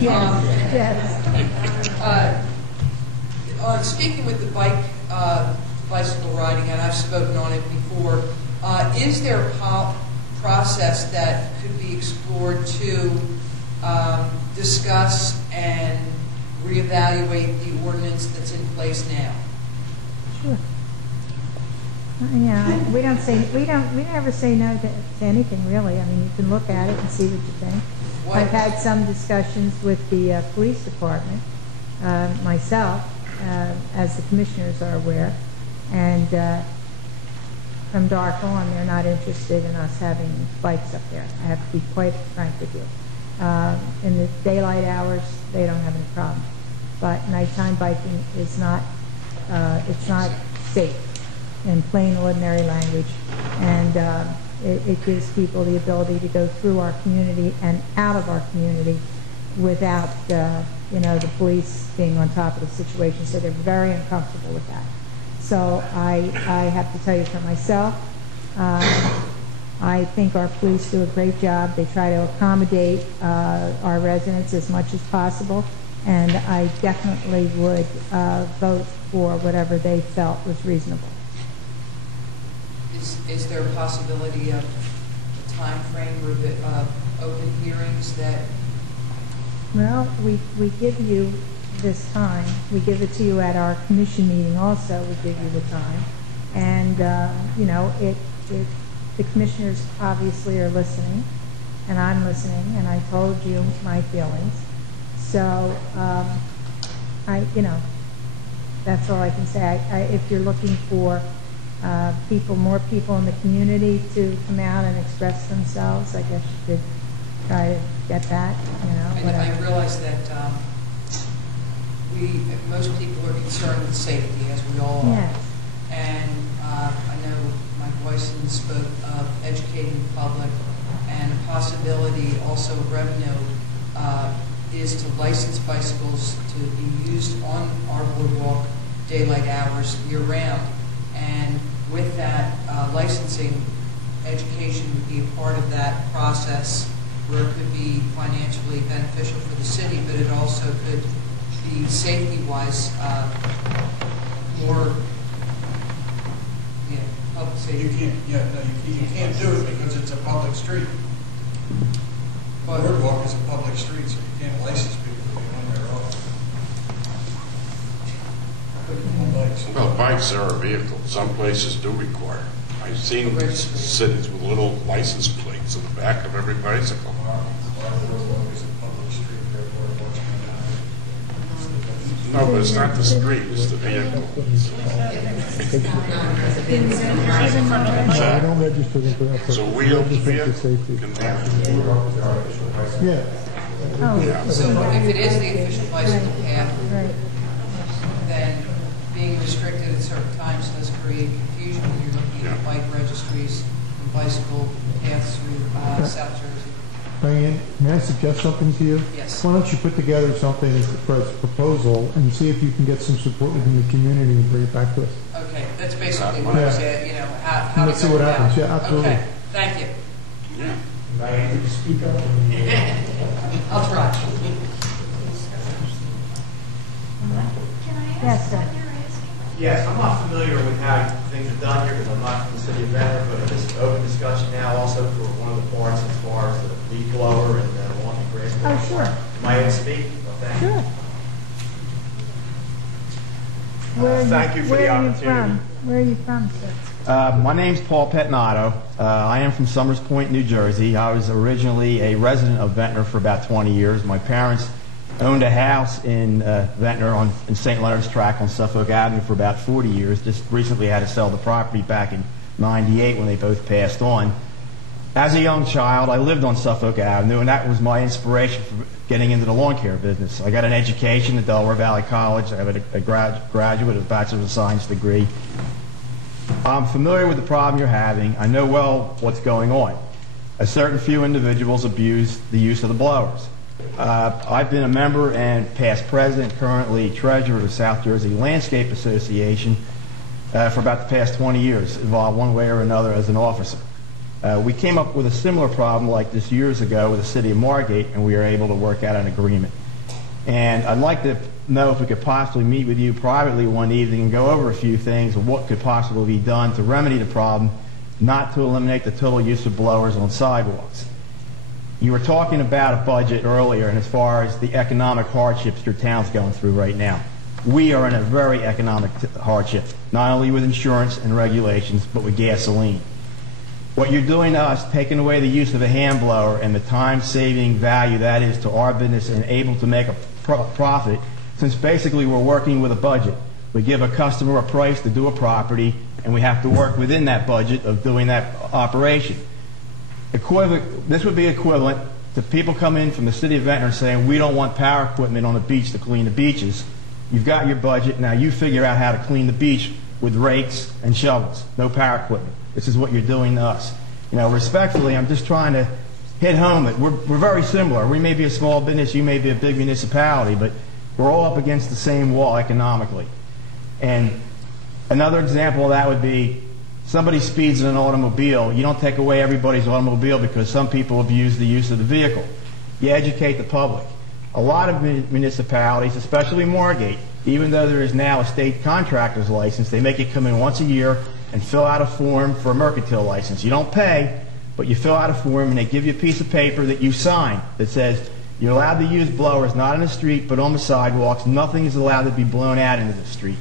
Yes. On speaking with the bicycle riding, and I've spoken on it before, is there a process that could be explored to discuss and reevaluate the ordinance that's in place now? Sure. Yeah, we never say no to anything really. I mean, you can look at it and see what you think. I've had some discussions with the police department myself, as the commissioners are aware, and from dark on, they're not interested in us having bikes up there. I have to be quite frank with you. In the daylight hours, they don't have any problem, but nighttime biking is not. It's not safe in plain ordinary language, and it gives people the ability to go through our community and out of our community without the police being on top of the situation. So they're very uncomfortable with that. So I have to tell you for myself, I think our police do a great job. They try to accommodate our residents as much as possible, and I definitely would vote for whatever they felt was reasonable. Is there a possibility of a time frame of open hearings that? Well, we give you this time. We give it to you at our commission meeting also. We give you the time. And, the commissioners obviously are listening, and I'm listening, and I told you my feelings. So, that's all I can say. If you're looking for more people in the community to come out and express themselves, I guess you could try to get that, I realize that most people are concerned with safety, as we all are. Yes. And I know Mike Weissman spoke of educating the public, and a possibility also of revenue is to license bicycles to be used on our boardwalk daylight hours year-round. And with that licensing, education would be a part of that process, where it could be financially beneficial for the city, but it also could be safety-wise more public safety. You can't do it because it's a public street. Boardwalk is a public street, so you can't license people to be on their own. Well, bikes are a vehicle. Some places do require. I've seen cities with little license plates on the back of every bicycle. No, but it's not the street, it's the vehicle. I don't register them for that. So wheeled vehicle can be. Yeah. So if it is the official bicycle path, then being restricted at certain times does create confusion when you're looking at bike registries and bicycle paths through South Jersey. Diane, may I suggest something to you? Yes. Why don't you put together something for a proposal and see if you can get some support within the community and bring it back to us? Okay, that's basically what I said, how to Let's see what go happens. about. Yeah, absolutely. Okay, thank you. Yeah. Diane, could you speak up? I'll try. Yes, sir. Yes, I'm not familiar with how things are done here because I'm not from the city of Ventnor, but this open discussion now also for one of the parts as far as the leaf blower and lawn and grass. Oh, sure. Am I able to speak? Thank you. Sure. Thank you for the opportunity. Where are you from, sir? My name's Paul Petnato. I am from Summers Point, New Jersey. I was originally a resident of Ventnor for about 20 years. My parents owned a house in Ventnor in St. Leonard's Tract on Suffolk Avenue for about 40 years. Just recently had to sell the property back in '98 when they both passed on. As a young child, I lived on Suffolk Avenue, and that was my inspiration for getting into the lawn care business. I got an education at Delaware Valley College. I have a graduate, a Bachelor of Science degree. I'm familiar with the problem you're having. I know well what's going on. A certain few individuals abuse the use of the blowers. I've been a member and past president, currently treasurer of the South Jersey Landscape Association for about the past 20 years, involved one way or another as an officer. We came up with a similar problem like this years ago with the city of Margate, and we were able to work out an agreement. And I'd like to know if we could possibly meet with you privately one evening and go over a few things of what could possibly be done to remedy the problem, not to eliminate the total use of blowers on sidewalks. You were talking about a budget earlier, and as far as the economic hardships your town's going through right now. We are in a very economic hardship, not only with insurance and regulations, but with gasoline. What you're doing to us, taking away the use of a hand blower and the time-saving value that is to our business and able to make a profit, since basically we're working with a budget. We give a customer a price to do a property, and we have to work within that budget of doing that operation. This would be equivalent to people coming in from the city of Ventnor saying, we don't want power equipment on the beach to clean the beaches. You've got your budget, now you figure out how to clean the beach with rakes and shovels, no power equipment. This is what you're doing to us. You know, respectfully, I'm just trying to hit home that we're very similar. We may be a small business, you may be a big municipality, but we're all up against the same wall economically. And another example of that would be somebody speeds in an automobile. You don't take away everybody's automobile because some people abuse the use of the vehicle. You educate the public. A lot of municipalities, especially Margate, even though there is now a state contractor's license, they make you come in once a year and fill out a form for a mercantile license. You don't pay, but you fill out a form and they give you a piece of paper that you sign that says you're allowed to use blowers not in the street but on the sidewalks. Nothing is allowed to be blown out into the street.